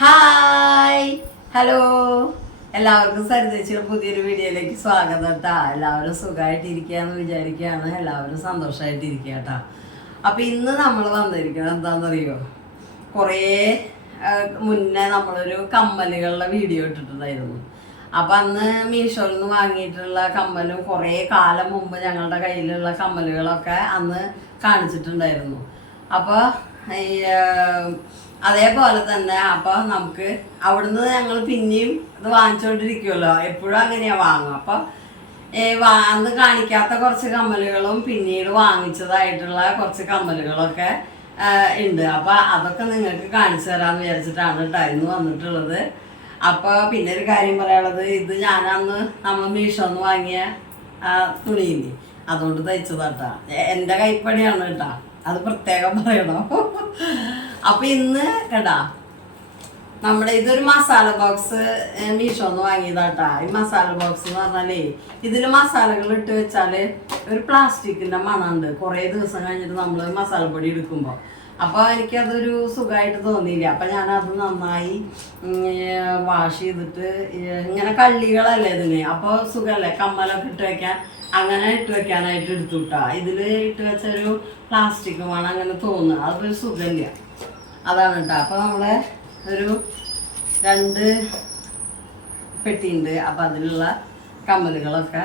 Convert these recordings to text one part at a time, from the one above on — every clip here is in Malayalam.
ഹായ്. ഹലോ. എല്ലാവർക്കും സരിതച്ചൊരു പുതിയൊരു വീഡിയോയിലേക്ക് സ്വാഗതം കേട്ടാ എല്ലാവരും സുഖമായിട്ടിരിക്കുകയെന്ന് വിചാരിക്കുകയാണ് എല്ലാവരും സന്തോഷമായിട്ടിരിക്കുക കേട്ടാ അപ്പം ഇന്ന് നമ്മൾ വന്നിരിക്കുന്നത് എന്താണെന്നറിയോ കുറേ മുന്നേ നമ്മളൊരു കമ്മലുകളുടെ വീഡിയോ ഇട്ടിട്ടുണ്ടായിരുന്നു. അപ്പം അന്ന് മീഷോയിൽ നിന്ന് വാങ്ങിയിട്ടുള്ള കമ്മലും കുറേ കാലം മുമ്പ് ഞങ്ങളുടെ കയ്യിലുള്ള കമ്മലുകളൊക്കെ അന്ന് കാണിച്ചിട്ടുണ്ടായിരുന്നു. അപ്പോൾ ഈ അതേപോലെ തന്നെ അപ്പൊ നമുക്ക് അവിടുന്ന് ഞങ്ങൾ പിന്നെയും ഇത് വാങ്ങിച്ചുകൊണ്ടിരിക്കുമല്ലോ എപ്പോഴും അങ്ങനെയാ വാങ്ങും അപ്പൊ ഏ, അന്ന് കാണിക്കാത്ത കുറച്ച് കമ്മലുകളും പിന്നീട് വാങ്ങിച്ചതായിട്ടുള്ള കുറച്ച് കമ്മലുകളൊക്കെ ഉണ്ട്. അപ്പൊ അതൊക്കെ നിങ്ങൾക്ക് കാണിച്ചു തരാന്ന് വിചാരിച്ചിട്ടാണ് ഇന്ന് വന്നിട്ടുള്ളത്. അപ്പൊ പിന്നെ ഒരു കാര്യം പറയാനുള്ളത് ഇത് ഞാനന്ന് നമ്മൾ മീഷോന്ന് വാങ്ങിയ തുണിയില്ലേ അതുകൊണ്ട് തയ്ച്ചതാട്ടാ എന്റെ കൈപ്പണിയാണ് കേട്ടാ അത് പ്രത്യേകം പറയണം. അപ്പൊ ഇന്ന് കേട്ടാ നമ്മുടെ ഇതൊരു മസാല ബോക്സ് മീഷോന്ന് വാങ്ങിയതാട്ടാ. ഈ മസാല ബോക്സ് എന്ന് പറഞ്ഞാലേ ഇതിൽ മസാലകൾ ഇട്ട് വെച്ചാൽ ഒരു പ്ലാസ്റ്റിക്കിന്റെ മണമുണ്ട് കുറേ ദിവസം കഴിഞ്ഞിട്ട് നമ്മൾ മസാലപ്പൊടി എടുക്കുമ്പോ. അപ്പൊ എനിക്കതൊരു സുഖമായിട്ട് തോന്നിയില്ല. അപ്പൊ ഞാനത് നന്നായി വാഷ് ചെയ്തിട്ട് ഇങ്ങനെ കള്ളികളല്ലേ ഇതിന്. അപ്പൊ സുഖമല്ലേ കമ്മലൊക്കെ ഇട്ട് വെക്കാൻ അങ്ങനെ ഇട്ട് വെക്കാനായിട്ട് എടുത്തു കിട്ടാ ഇതിൽ ഇട്ട് വെച്ചൊരു പ്ലാസ്റ്റിക് വേണം അങ്ങനെ തോന്നുക അതൊരു സുഖമില്ല അതാണ് കേട്ടോ അപ്പോൾ നമ്മളെ ഒരു രണ്ട് പെട്ടിയുണ്ട് അപ്പം അതിലുള്ള കമ്മലുകളൊക്കെ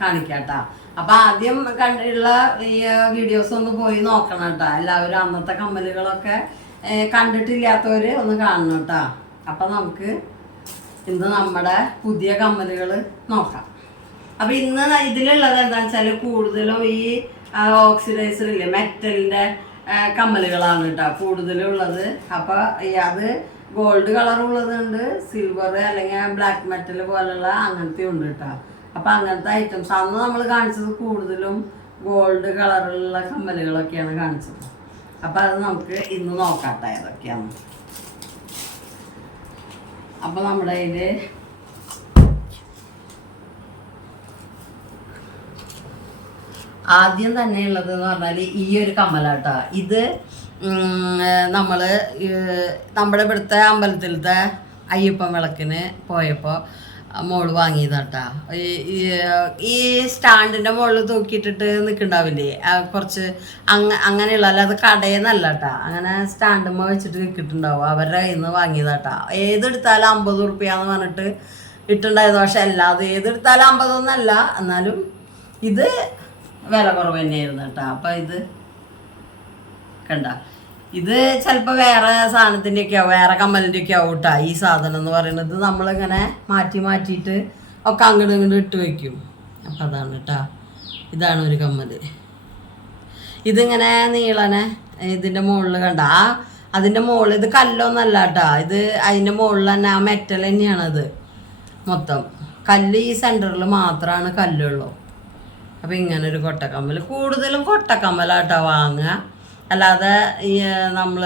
കാണിക്കാട്ടാ. അപ്പം ആദ്യം കണ്ടിട്ടുള്ള ഈ വീഡിയോസ് ഒന്ന് പോയി നോക്കണം കേട്ടോ എല്ലാവരും അന്നത്തെ കമ്മലുകളൊക്കെ കണ്ടിട്ടില്ലാത്തവർ ഒന്ന് കാണണം കേട്ടോ അപ്പം നമുക്ക് ഇന്ന് നമ്മുടെ പുതിയ കമ്മലുകൾ നോക്കാം. അപ്പൊ ഇന്ന് ഇതിലുള്ളത് എന്താണെന്ന് വെച്ചാൽ കൂടുതലും ഈ ഓക്സിഡൈസർ ഇല്ലേ മെറ്റലിന്റെ കമ്മലുകളാണ് കേട്ടോ കൂടുതലുള്ളത്. അപ്പൊ അത് ഗോൾഡ് കളർ ഉള്ളതുണ്ട് സിൽവർ അല്ലെങ്കിൽ ബ്ലാക്ക് മെറ്റൽ പോലുള്ള അങ്ങനത്തെ ഉണ്ട് കേട്ടോ അപ്പൊ അങ്ങനത്തെ ഐറ്റംസ് അന്ന് നമ്മൾ കാണിച്ചത് കൂടുതലും ഗോൾഡ് കളറുള്ള കമ്മലുകളൊക്കെയാണ് കാണിച്ചത്. അപ്പൊ അത് നമുക്ക് ഇന്ന് നോക്കാട്ടെ ഏതൊക്കെയാണ് അപ്പൊ നമ്മുടെ കയ്യിൽ ആദ്യം തന്നെ ഉള്ളത് എന്ന് പറഞ്ഞാൽ ഈ ഒരു കമ്മലാട്ടാ. ഇത് നമ്മൾ നമ്മുടെ ഇവിടുത്തെ അമ്പലത്തിലത്തെ അയ്യപ്പൻ വിളക്കിന് പോയപ്പോൾ മോൾ വാങ്ങിയതാട്ടാ. ഈ- സ്റ്റാൻഡിന്റെ മുകളിൽ തൂക്കിയിട്ടിട്ട് നിൽക്കണ്ടാവില്ലേ കുറച്ച് അങ്ങ അങ്ങനെയുള്ള അല്ലാതെ കടയിൽ നിന്നല്ല കേട്ടാ അങ്ങനെ സ്റ്റാൻഡുമ്മ വെച്ചിട്ട് വിൽക്കിട്ടുണ്ടാവും. അവരുടെ കയ്യിൽ നിന്ന് വാങ്ങിയതാട്ടാ. ഏതെടുത്താലും അമ്പത് റുപ്യാന്ന് പറഞ്ഞിട്ട് ഇട്ടുണ്ടായത്. പക്ഷെ അല്ലാതെ ഏതെടുത്താലും അമ്പതൊന്നല്ല. എന്നാലും ഇത് വില കുറവ് തന്നെയായിരുന്നു കേട്ടോ. അപ്പം ഇത് കണ്ട. ഇത് ചിലപ്പോൾ വേറെ സാധനത്തിന്റെയൊക്കെ ആവും വേറെ കമ്മലിന്റെയൊക്കെ ആവും കേട്ടോ ഈ സാധനം എന്ന് പറയുന്നത് നമ്മളിങ്ങനെ മാറ്റി മാറ്റിയിട്ട് ഒക്കെ അങ്ങോട്ട് ഇങ്ങോട്ട് ഇട്ട് വെക്കും. അപ്പം അതാണ് കേട്ടോ ഇതാണ് ഒരു കമ്മൽ ഇതിങ്ങനെ നീളനെ ഇതിന്റെ മുകളിൽ കണ്ട. ആ അതിന്റെ മുകളിൽ ഇത് കല്ലൊന്നല്ല കേട്ടോ ഇത് അതിന്റെ മുകളിൽ തന്നെ ആ മെറ്റൽ തന്നെയാണത് മൊത്തം. കല്ല് ഈ സെന്ററിൽ മാത്രമാണ് കല്ലുള്ളൂ. അപ്പം ഇങ്ങനെ ഒരു കൊട്ടക്കമ്മൽ കൂടുതലും കൊട്ടക്കമ്മലാട്ടോ വാങ്ങുക. അല്ലാതെ ഈ നമ്മൾ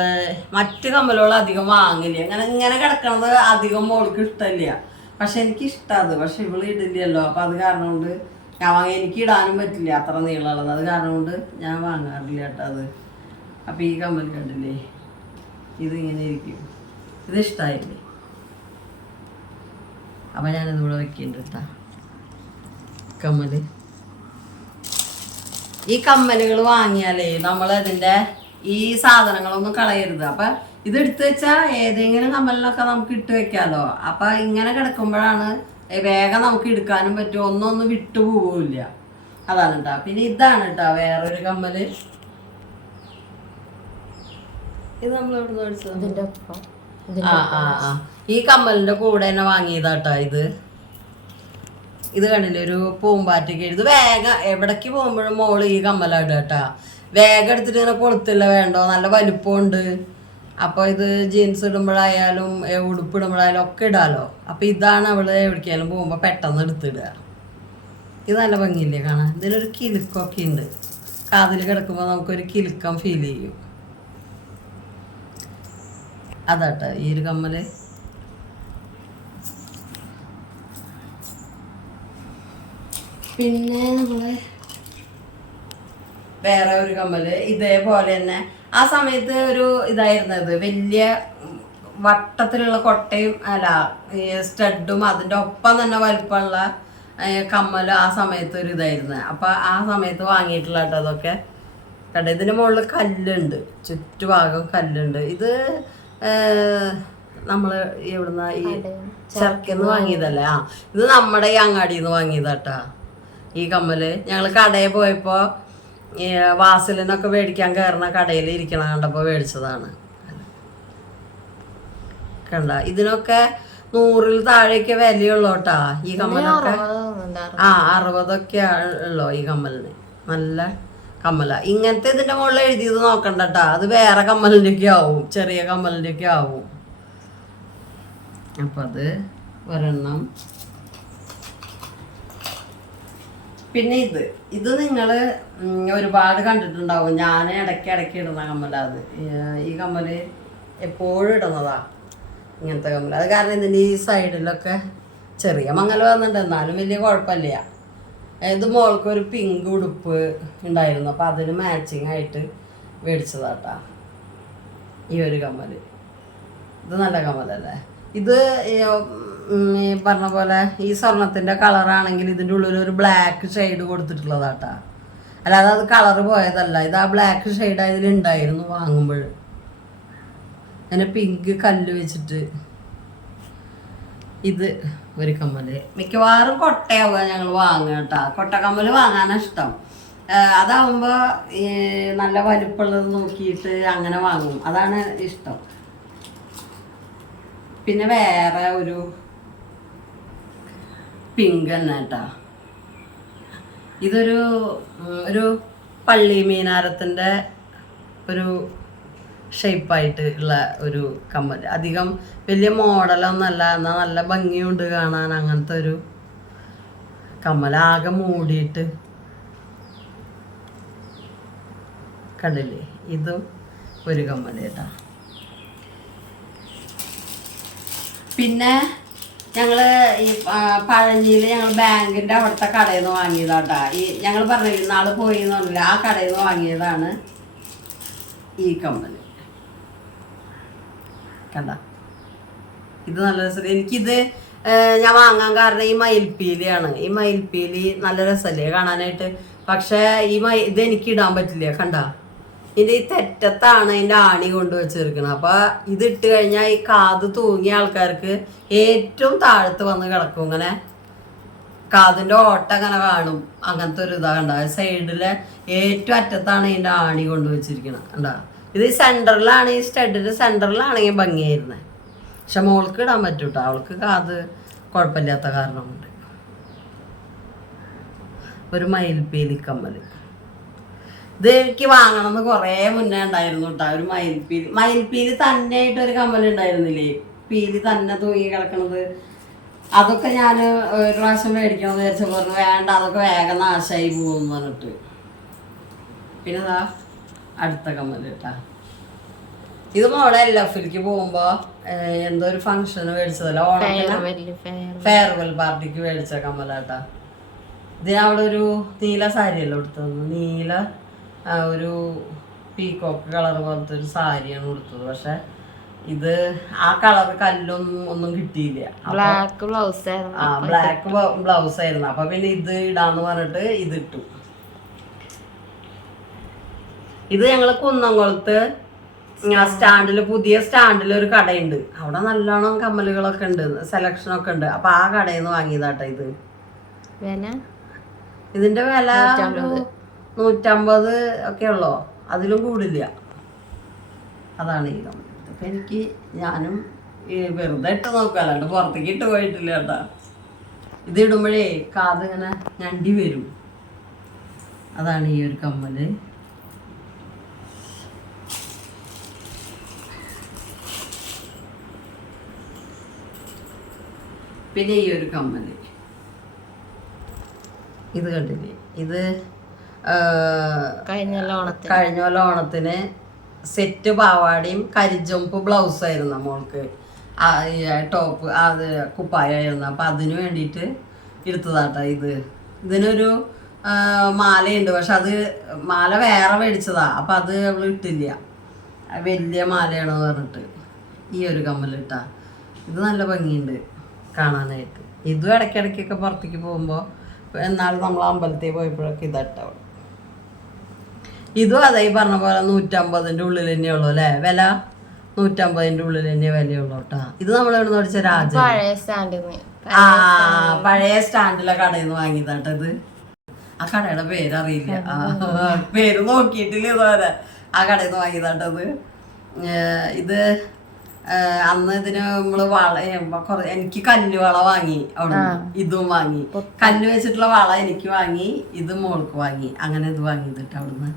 മറ്റ് കമ്മലുകൾ അധികം വാങ്ങില്ല. അങ്ങനെ ഇങ്ങനെ കിടക്കണത് അധികം മോൾക്ക് ഇഷ്ടമില്ല. പക്ഷെ എനിക്ക് ഇഷ്ടമാണ് പക്ഷെ ഇവൾ ഇടില്ലല്ലോ. അപ്പം അത് കാരണം കൊണ്ട് ഞാൻ വാങ്ങി എനിക്ക് ഇടാനും പറ്റില്ല അത്ര നീളമുള്ളത്. അത് കാരണം കൊണ്ട് ഞാൻ വാങ്ങാറില്ല കേട്ടോ അത്. അപ്പം ഈ കമ്മൽ കണ്ടില്ലേ? ഇതിങ്ങനെ ഇരിക്കും. ഇത് ഇഷ്ടമായില്ലേ അപ്പം ഞാനിതിവിടെ വെക്കുന്നുണ്ട് കേട്ടോ. കമ്മൽ. ഈ കമ്മലുകൾ വാങ്ങിയാലേ നമ്മൾ അതിന്റെ ഈ സാധനങ്ങളൊന്നും കളയരുത്. അപ്പൊ ഇത് എടുത്തു വെച്ചാൽ ഏതെങ്കിലും കമ്മലിനൊക്കെ നമുക്ക് ഇട്ട് വെക്കാലോ. അപ്പൊ ഇങ്ങനെ കിടക്കുമ്പോഴാണ് വേഗം നമുക്ക് എടുക്കാനും പറ്റും. ഒന്നൊന്നും വിട്ടു പോവില്ല. അതാണ് കേട്ടോ പിന്നെ ഇതാണ് കേട്ടോ വേറൊരു കമ്മൽ. ഇത് നമ്മൾ എവിടെ നിന്ന് ആ ആ ആ. ഈ കമ്മലിന്റെ കൂടെ തന്നെ വാങ്ങിയതാട്ടോ ഇത്. ഇത് കണ്ടില്ലേ? ഒരു പൂമ്പാറ്റയ്ക്ക് ഇത് വേഗം എവിടേക്ക് പോകുമ്പോഴും മോൾ ഈ കമ്മലാണ് കേട്ടാ. വേഗം എടുത്തിട്ട് ഇങ്ങനെ കൊളുത്തില്ല വേണ്ടോ? നല്ല വലിപ്പമുണ്ട്. അപ്പോൾ ഇത് ജീൻസ് ഇടുമ്പോഴായാലും ഉടുപ്പ് ഇടുമ്പോഴായാലും ഒക്കെ ഇടാലോ. അപ്പോൾ ഇതാണ് അവൾ എവിടേക്കായാലും പോകുമ്പോൾ പെട്ടെന്ന് എടുത്തിടുക. ഇത് നല്ല ഭംഗിയില്ലേ കാണാൻ? ഇതിനൊരു കിലുക്കൊക്കെ ഉണ്ട്. കാതിൽ കിടക്കുമ്പോൾ നമുക്കൊരു കിലുക്കം ഫീൽ ചെയ്യും. അതാട്ടോ ഈ ഒരു കമ്മൽ. പിന്നെ നമ്മൾ വേറെ ഒരു കമ്മൽ ഇതേപോലെ തന്നെ. ആ സമയത്ത് ഒരു ഇതായിരുന്നത്. വലിയ വട്ടത്തിലുള്ള കൊട്ടയും അല്ല ഈ സ്റ്റഡും അതിന്റെ ഒപ്പം തന്നെ വലുപ്പമുള്ള കമ്മൽ ആ സമയത്ത് ഒരു ഇതായിരുന്നു. അപ്പൊ ആ സമയത്ത് വാങ്ങിയിട്ടുള്ള കേട്ടോ അതൊക്കെ. കേട്ടോ ഇതിന്റെ മുകളിൽ കല്ലുണ്ട്. ചുറ്റുഭാഗം കല്ലുണ്ട്. ഇത് നമ്മൾ എവിടുന്ന ഈ ചർക്കെന്ന് വാങ്ങിയതല്ലേ? ആ. ഇത് നമ്മുടെ ഈ അങ്ങാടിയിൽ നിന്ന് വാങ്ങിയതാട്ടാ. ഈ കമ്മൽ. ഞങ്ങൾ കടയിൽ പോയപ്പോ ഈ വാസലിനൊക്കെ മേടിക്കാൻ കയറുന്ന കടയിൽ ഇരിക്കണ കണ്ടപ്പോ മേടിച്ചതാണ്. കണ്ട? ഇതിനൊക്കെ നൂറിൽ താഴേക്ക് വിലയുള്ളൂട്ടാ ഈ കമ്മലൊക്കെ. ആ അറുപതൊക്കെ ഉള്ളോ ഈ കമ്മലിന്. നല്ല കമ്മല. ഇങ്ങനത്തെ ഇതിന്റെ മുകളിൽ എഴുതിയത് നോക്കണ്ടട്ടാ അത് വേറെ കമ്മലിന്റെ ഒക്കെ ആവും. ചെറിയ കമ്മലിന്റെ ഒക്കെ ആവും. അപ്പൊ അത് ഒരെണ്ണം പിന്നെ ഇത് ഇത് നിങ്ങൾ ഒരുപാട് കണ്ടിട്ടുണ്ടാവും. ഞാൻ ഇടയ്ക്ക് ഇടയ്ക്ക് ഇടുന്ന കമ്മലാണ് അത്. ഈ കമ്മൽ എപ്പോഴും ഇടുന്നതാ ഇങ്ങനത്തെ കമ്മൽ അത് കാരണം ഇതിന്റെ ഈ സൈഡിലൊക്കെ ചെറിയ മങ്ങൽ വന്നിട്ടുണ്ട്. എന്നാലും വലിയ കുഴപ്പമില്ല. ഇത് മോൾക്ക് ഒരു പിങ്ക് ഉടുപ്പ് ഉണ്ടായിരുന്നു. അപ്പം അതിന് മാച്ചിങ് ആയിട്ട് മേടിച്ചതാട്ടാ ഈ ഒരു കമ്മൽ ഇത് നല്ല കമ്മലല്ലേ? ഇത് ഈ, പറഞ്ഞ പോലെ ഈ സ്വർണത്തിന്റെ കളറാണെങ്കിൽ ഇതിന്റെ ഉള്ളിൽ ഒരു ബ്ലാക്ക് ഷെയ്ഡ് കൊടുത്തിട്ടുള്ളതാട്ടാ. അല്ലാതെ അത് കളർ പോയതല്ല. ഇത് ആ ബ്ലാക്ക് ഷെയ്ഡ് അതിലുണ്ടായിരുന്നു വാങ്ങുമ്പോൾ. അങ്ങനെ പിങ്ക് കല്ല് വെച്ചിട്ട്. ഇത് ഒരു കമ്മൽ. മിക്കവാറും കൊട്ടയാവുക ഞങ്ങൾ വാങ്ങുക കേട്ടോ. കൊട്ടക്കമ്മൽ വാങ്ങാനാണ് ഇഷ്ടം. അതാവുമ്പോൾ നല്ല വലിപ്പമുള്ളത് നോക്കിയിട്ട് അങ്ങനെ വാങ്ങും. അതാണ് ഇഷ്ടം. പിന്നെ വേറെ ഒരു പിങ്ക് തന്നെ ഇതൊരു ഒരു പള്ളി മീനാരത്തിന്റെ ഒരു ഷേപ്പായിട്ട് ഉള്ള ഒരു കമ്മൽ അധികം വലിയ മോഡലൊന്നല്ല എന്നാൽ നല്ല ഭംഗിയുണ്ട് കാണാൻ അങ്ങനത്തെ ഒരു കമ്മൽ ആകെ മൂടിയിട്ട് കണ്ടില്ലേ? ഇതും ഒരു കമ്മൽ കേട്ടാ പിന്നെ ഞങ്ങൾ ഈ പഴഞ്ഞിയിൽ ഞങ്ങൾ ബാങ്കിന്റെ അവിടുത്തെ കടയിൽ നിന്ന് വാങ്ങിയതാട്ടാ. ഈ ഞങ്ങൾ പറഞ്ഞില്ല നാളെ പോയി എന്ന് പറഞ്ഞില്ല ആ കടയിൽ നിന്ന് വാങ്ങിയതാണ് ഈ കമ്പനി കണ്ട? ഇത് നല്ല രസം എനിക്കിത് ഞാൻ വാങ്ങാൻ കാരണം ഈ മയിൽപ്പീലിയാണ്. ഈ മയിൽപ്പീലി നല്ല രസമല്ലേ കാണാനായിട്ട്? പക്ഷേ ഈ മൈ ഇത് എനിക്ക് ഇടാൻ പറ്റില്ല കണ്ട? ഇതിന്റെ ഈ തെറ്റത്താണ് അതിന്റെ ആണി കൊണ്ടുവച്ചിരിക്കുന്നത് അപ്പൊ ഇത് ഇട്ട് കഴിഞ്ഞാൽ ഈ കാത് തൂങ്ങിയ ആൾക്കാർക്ക് ഏറ്റവും താഴത്ത് വന്ന് കിടക്കും. ഇങ്ങനെ കാതിന്റെ ഓട്ട അങ്ങനെ കാണും. അങ്ങനത്തെ ഒരു ഇതാ കണ്ട? സൈഡിലെ ഏറ്റവും അറ്റത്താണ് ഇതിന്റെ ആണി കൊണ്ടുവച്ചിരിക്കുന്നത് കണ്ടാ? ഇത് സെന്ററിലാണ് ഈ സ്റ്റഡിന്റെ സെന്ററിലാണെങ്കിൽ ഭംഗിയായിരുന്നത് പക്ഷെ മോൾക്ക് ഇടാൻ പറ്റും കേട്ടോ അവൾക്ക് കാത് കുഴപ്പമില്ലാത്ത കാരണമുണ്ട്. ഒരു മയിൽപ്പീലി കമ്മൽ ഇത് എനിക്ക് വാങ്ങണം എന്ന് കുറേ മുന്നേ ഉണ്ടായിരുന്നു കേട്ടോ ഒരു മയിൽപ്പീലി. മയിൽപ്പീലി തന്നെയായിട്ട് ഒരു കമ്മൽ ഉണ്ടായിരുന്നില്ലേ? പീലി തന്നെ തൂങ്ങി കിടക്കണത്. അതൊക്കെ ഞാൻ ഒരു പ്രാവശ്യം മേടിക്കണമെന്ന് വിചാരിച്ച പറഞ്ഞു വേണ്ട അതൊക്കെ വേഗം നാശമായി പോകും പറഞ്ഞിട്ട്. പിന്നെ ഇതാ അടുത്ത കമ്മൽ കേട്ടാ ഇത് മോളെ എൽ എഫിലേക്ക് പോകുമ്പോ എന്തോ ഒരു ഫംഗ്ഷന് മേടിച്ചതല്ലോ? ഓണത്തിന്? ഫെയർവെൽ പാർട്ടിക്ക് മേടിച്ച കമ്മലാട്ടാ. ഇതിന് അവിടെ ഒരു നീല സാരിയല്ലോ എടുത്തു നീല ഒരു പീക്കോക്ക് കളർ പോലത്തെ ഒരു സാരിയാണ് കൊടുത്തത് പക്ഷെ ഇത് ആ കളർ കല്ലൊന്നും ഒന്നും കിട്ടിയില്ല. ബ്ലാക്ക് ബ്ലൗസ് ആയിരുന്നു. ആ ബ്ലാക്ക് ബ്ലൗസ് ആയിരുന്നു. അപ്പൊ പിന്നെ ഇത് ഇടാന്ന് പറഞ്ഞിട്ട് ഇത് ഇട്ടു ഇത് ഞങ്ങൾ കുന്നംകുളത്ത് സ്റ്റാൻഡിൽ പുതിയ സ്റ്റാൻഡിൽ ഒരു കടയുണ്ട്. അവിടെ നല്ലോണം കമ്മലുകളൊക്കെ ഉണ്ട് സെലക്ഷൻ ഒക്കെ ഉണ്ട്. അപ്പൊ ആ കടയിൽ നിന്ന് വാങ്ങിയതാട്ടോ ഇത്. ഇതിന്റെ വില നൂറ്റമ്പത് ഒക്കെ ഉള്ളോ? അതിലും കൂടില്ല അതാണ് ഈ കമ്പനി. അപ്പം എനിക്ക് ഞാനും ഈ വെറുതെ ഇട്ട് നോക്കുക. അല്ലാണ്ട് പുറത്തേക്ക് ഇട്ട് പോയിട്ടില്ല കേട്ടാ. ഇത് ഇടുമ്പോഴേ കാത് ഇങ്ങനെ ഞണ്ടി വരും. അതാണ് ഈ ഒരു കമ്മൽ പിന്നെ ഈ ഒരു കമ്മൽ ഇത് കണ്ടില്ലേ? ഇത് കഴിഞ്ഞ കൊല്ലം ഓണത്തിന് സെറ്റ് പാവാടിയും കരിജമ്പ് ബ്ലൗസ് ആയിരുന്നു മോൾക്ക്. ടോപ്പ് അത് കുപ്പായായിരുന്നു അപ്പം അതിന് വേണ്ടിയിട്ട് എടുത്തതാട്ടോ ഇത്. ഇതിനൊരു മാലയുണ്ട്. പക്ഷെ അത് മാല വേറെ മേടിച്ചതാ. അപ്പം അത് അവൾ ഇട്ടില്ല. വലിയ മാലയാണെന്ന് പറഞ്ഞിട്ട് ഈ ഒരു കമ്മലിട്ട. ഇത് നല്ല ഭംഗിയുണ്ട് കാണാനായിട്ട്. ഇതും ഇടയ്ക്കിടയ്ക്കൊക്കെ പുറത്തേക്ക് പോകുമ്പോൾ എന്നാലും നമ്മൾ അമ്പലത്തിൽ പോയപ്പോഴൊക്കെ ഇതട്ടവൾ ഇതും അതേ പറഞ്ഞ പോലെ നൂറ്റമ്പതിന്റെ ഉള്ളിൽ തന്നെയുള്ളൂ അല്ലേ? വില നൂറ്റമ്പതിന്റെ ഉള്ളിൽ തന്നെ വിലയുള്ളൂ കേട്ടോ. ഇത് നമ്മൾ ഇവിടെ നിന്ന് പഠിച്ച രാജ പഴയ സ്റ്റാൻഡിൽ ആ പഴയ സ്റ്റാൻഡിലെ കടയിൽ നിന്ന് ഇത്. ആ കടയുടെ പേരറിയില്ല. പേര് നോക്കിയിട്ടില്ല ഇതുവരെ. ആ കടയിൽ നിന്ന് വാങ്ങിയതാട്ടത് ഇത്. അന്ന് ഇതിന് നമ്മൾ വള ഏ, എനിക്ക് കല്ലുവള വാങ്ങി അവിടെ ഇതും വാങ്ങി. കല്ല് വെച്ചിട്ടുള്ള വള എനിക്ക് വാങ്ങി. ഇത് മോൾക്ക് വാങ്ങി. അങ്ങനെ ഇത് വാങ്ങിയതിട്ട് അവിടുന്ന്.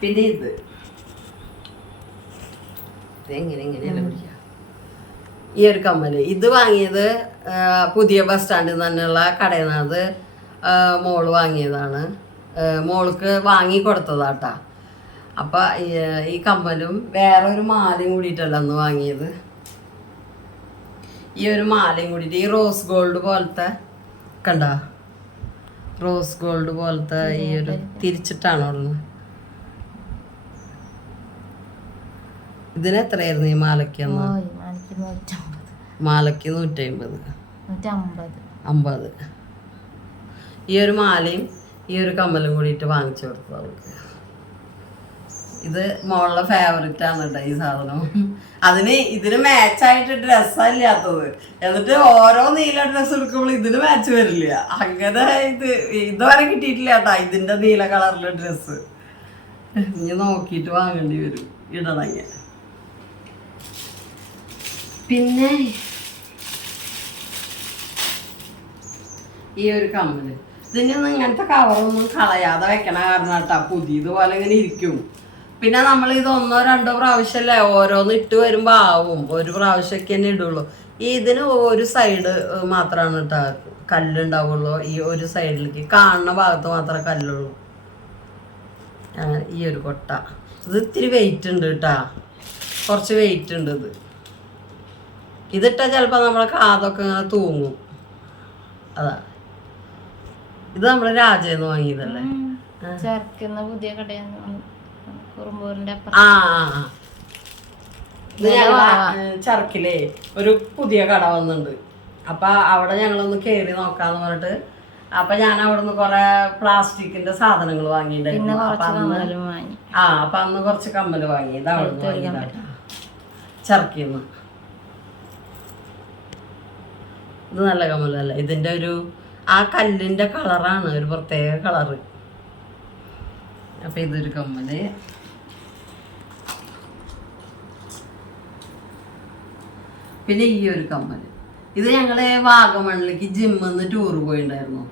പിന്നെ ഇത്. ഇത് എങ്ങനെ എങ്ങനെയല്ല പിടിക്കുക ഈ ഒരു കമ്മൽ ഇത് വാങ്ങിയത് പുതിയ ബസ് സ്റ്റാൻഡിൽ തന്നെയുള്ള കടയിൽ നിന്നത് മോൾ വാങ്ങിയതാണ്. മോൾക്ക് വാങ്ങി കൊടുത്തതാട്ടാ. അപ്പം ഈ- കമ്മലും വേറെ ഒരു മാലയും കൂടിയിട്ടല്ല അന്ന് വാങ്ങിയത്. ഈ ഒരു മാലയും കൂടിയിട്ട് ഈ റോസ് ഗോൾഡ് പോലത്തെ കണ്ട? റോസ് ഗോൾഡ് പോലത്തെ ഈ ഒരു തിരിച്ചിട്ടാണ് ഇതിന് എത്രയായിരുന്നു ഈ മാലയ്ക്ക് അന്ന്? മാലയ്ക്ക് നൂറ്റി അമ്പത് നൂറ്റമ്പത്. അമ്പത്. ഈ ഒരു മാലയും ഈ ഒരു കമ്മലും കൂടിയിട്ട് വാങ്ങിച്ചു കൊടുത്തു അവൾക്ക്. ഇത് മോളുടെ ഫേവറേറ്റ് ആണ് കേട്ടോ ഈ സാധനം. അതിന് ഇതിന് മാച്ചായിട്ട് ഡ്രസ്സല്ലാത്തത് എന്നിട്ട് ഓരോ നീല ഡ്രസ്സ് എടുക്കുമ്പോൾ ഇതിന് മാച്ച് വരില്ല. അങ്ങനെ ഇത് ഇതുവരെ കിട്ടിയിട്ടില്ല കേട്ടോ ഇതിന്റെ നീല കളറിലെ ഡ്രസ്സ് ഇനി നോക്കിയിട്ട് വാങ്ങേണ്ടി വരും. ഇടണമെങ്കിൽ പിന്നെ ഈ ഒരു കമ്മൽ. ഇതിനൊന്നും ഇങ്ങനത്തെ കവറൊന്നും കളയാതെ വെക്കണ കാരണം കേട്ടാ പുതിയതുപോലെ ഇങ്ങനെ ഇരിക്കും. പിന്നെ നമ്മൾ ഇത് ഒന്നോ രണ്ടോ പ്രാവശ്യമല്ലേ ഓരോന്ന് ഇട്ട് വരുമ്പോ ആവും. ഒരു പ്രാവശ്യമൊക്കെ തന്നെ ഇടുള്ളൂ. ഈ ഇതിന് ഒരു സൈഡ് മാത്രമാണ് കേട്ടോ കല്ലുണ്ടാവുള്ളൂ. ഈ ഒരു സൈഡിലേക്ക് കാണുന്ന ഭാഗത്ത് മാത്രമേ കല്ലുള്ളൂ. ഈ ഒരു കൊട്ട. ഇത് ഇത്തിരി വെയിറ്റ് ഉണ്ട് കേട്ടാ കുറച്ച് വെയിറ്റ് ഉണ്ട് ഇത്. ഇതിട്ടാൽ ചിലപ്പോൾ നമ്മളെ കാതൊക്കെ ഇങ്ങനെ തൂങ്ങും. അതാ. ഇത് നമ്മൾ രാജയെന്ന് വാങ്ങിയതല്ലേ? ചേർക്കുന്ന പുതിയ കുറുമ്പൂരിന്റെ ആ. ഇത് ചർക്കിലേ ഒരു പുതിയ കട വന്നിട്ടുണ്ട് അപ്പൊ അവിടെ ഞങ്ങളൊന്ന് കേറി നോക്കാന്ന് പറഞ്ഞിട്ട് അപ്പൊ ഞാൻ അവിടെ നിന്ന് കുറെ പ്ലാസ്റ്റിക്കിന്റെ സാധനങ്ങൾ വാങ്ങിയിട്ടുണ്ടായിരുന്നു അപ്പൊ അന്ന് ആ അപ്പൊ അന്ന് കുറച്ച് കമ്മൽ വാങ്ങി. ഇത് അവിടെ ചർക്കിന്ന് ഇത് നല്ല കമലല്ല? ഇതിന്റെ ഒരു ആ കല്ലിന്റെ കളറാണ് ഒരു പ്രത്യേക കളറ്. അപ്പൊ ഇതൊരു കമ്മൽ. പിന്നെ ഈ ഒരു കമ്മൽ. ഇത് ഞങ്ങൾ വാഗമണിലേക്ക് ജിമ്മിൽ നിന്ന് ടൂർ പോയിണ്ടായിരുന്നു.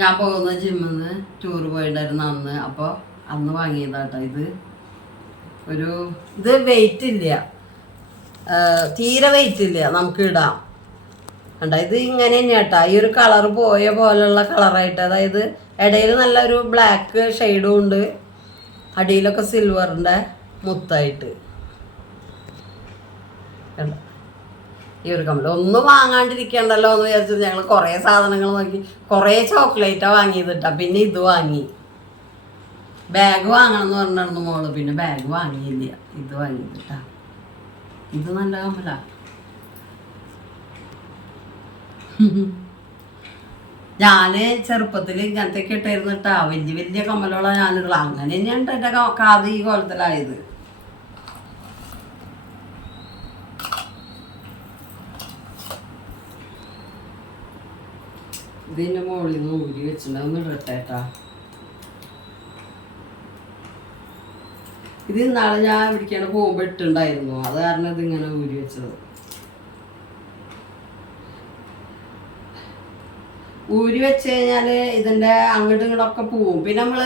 ഞാൻ പോകുന്ന ജിമ്മിൽ നിന്ന് ടൂർ പോയിണ്ടായിരുന്നു അന്ന്. അപ്പോൾ അന്ന് വാങ്ങിയതാട്ടോ ഇത്. ഒരു ഇത് വെയിറ്റ് ഇല്ല. തീരെ വെയിറ്റ് ഇല്ല. നമുക്ക് ഇടാം. കണ്ട? ഇത് ഇങ്ങനെ കേട്ടോ. ഈ ഒരു കളർ പോയ പോലുള്ള കളറായിട്ട് അതായത് ഇടയിൽ നല്ലൊരു ബ്ലാക്ക് ഷെയ്ഡും ഉണ്ട്. അടിയിലൊക്കെ സിൽവറിന്റെ മുത്തായിട്ട്? ഈ ഒരു കമ്പനി ഒന്നും വാങ്ങാണ്ടിരിക്കണ്ടല്ലോ എന്ന് വിചാരിച്ചിട്ട് ഞങ്ങൾ കുറേ സാധനങ്ങൾ നോക്കി. കുറേ ചോക്ലേറ്റാണ് വാങ്ങിയതിട്ടാ. പിന്നെ ഇത് വാങ്ങി. ബാഗ് വാങ്ങണം എന്ന് പറഞ്ഞിരുന്നു മോൾ പിന്നെ ബാഗ് വാങ്ങിയില്ല. ഇത് വാങ്ങിയിട്ടാ ഇത് നല്ല കമ്മലാ. ഞാൻ ചെറുപ്പത്തിൽ ഇങ്ങനത്തെ ഒക്കെ ഇട്ടായിരുന്നിട്ടാ വലിയ വലിയ കമ്മലുള്ള ഞാനുകൾ അങ്ങനെ തന്നെയാണ് എന്റെ കാത് ഈ കോലത്തിലായത്. ഇതിന്റെ മുകളിൽ നിന്ന് ഊരി വെച്ചിട്ടുണ്ടാവും ഇത് ഇന്നാളെ ഞാൻ പിടിക്കാണ്ട് പോകുമ്പോ ഇട്ടുണ്ടായിരുന്നു. അത് കാരണം ഇതിങ്ങനെ ഊരി വെച്ചത്. ഊരി വെച്ച് കഴിഞ്ഞാൽ ഇതിന്റെ അങ്ങോട്ടും ഇങ്ങോട്ടൊക്കെ പോവും. പിന്നെ നമ്മൾ